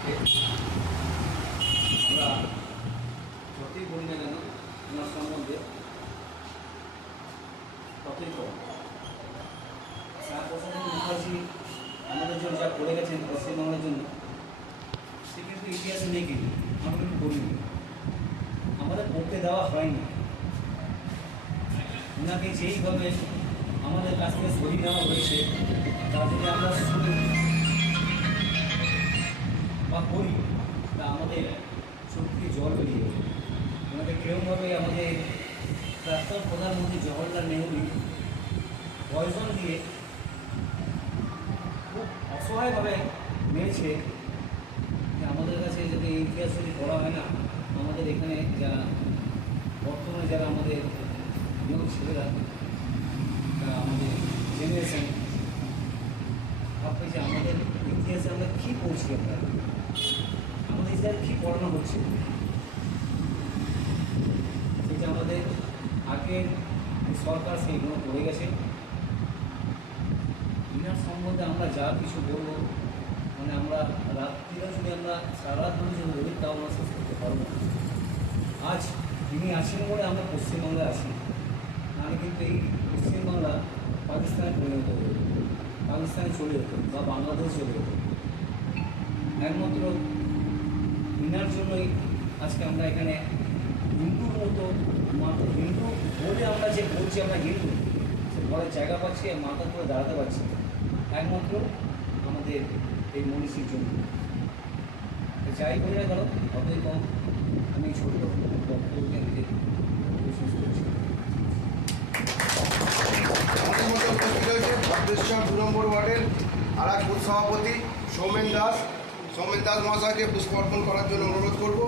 পক্ষে আমরা যতই বলি না কেন ওনার সম্বন্ধে ততই কম। স্যার প্রসাদ মুখার্জি আমাদের জন্য যা করে গেছেন পশ্চিমবঙ্গের জন্য, সে কিন্তু ইতিহাসে নেই, কিন্তু আমরা কিন্তু করিনি, আমাদের পড়তে দেওয়া হয়নি। ওনাকে যেইভাবে আমাদের কাছ থেকে সরিয়ে নেওয়া হয়েছে, তা যদি আমরা শুনি বা করি, তা আমাদের সত্যি জল বেরিয়ে যাবে। ওনাকে কেউভাবে আমাদের প্রাক্তন প্রধানমন্ত্রী জওহরলাল নেহরু পয়জন দিয়ে খুব অসহায়ভাবে মেরেছে। আমাদের কাছে যদি এই ইতিহাস যদি পড়া হয় না, আমাদের এখানে যারা বর্তমানে যারা আমাদের ইয়ং ছেলেরা, যারা আমাদের জেনারেশন, ভাববে যে আমাদের ইতিহাসে আমরা কী পড়ছি, আমাদের ইতিহাসে কী পড়ানো হচ্ছে। সেটা আমাদের আগের সরকার সেইগুলো পড়ে গেছে। ইনার সম্বন্ধে আমরা যা কিছু বলবো, মানে আমরা রাত্রিও যদি আমরা সারা রাত ধরে যদি বলি, তাও আমরা শেষ করতে পারবো না। আজ তিনি আছেন বলে আমরা পশ্চিমবঙ্গে আছি, নাহলে কিন্তু এই পশ্চিমবাংলা পাকিস্তানে পরিণত হয়ে যেত, পাকিস্তানে চলে যেত বা বাংলাদেশে চলে যেত। একমাত্র ইনার জন্যই আজকে আমরা এখানে হিন্দুর মতো মাথা, হিন্দু বলে আমরা যে বলছি আমরা হিন্দু, সে ঘরের জায়গা পাচ্ছি আর মাথা করে দাঁড়াতে পারছি, একমাত্র আমাদের এই মনীষীর জন্য। যাই করি না কেন, অতই কম আমি ছোটো বক্তব্যকে নিজে শেষ করছি। আমাদের মধ্যে উপস্থিত হয়েছে ভদ্রেশ্বর 2 নম্বর ওয়ার্ডের আর এক বুথ সভাপতি সৌমেন দাস। সৌমেন দাস মহাশয়কে পুষ্প অর্পণ করার জন্য অনুরোধ করব।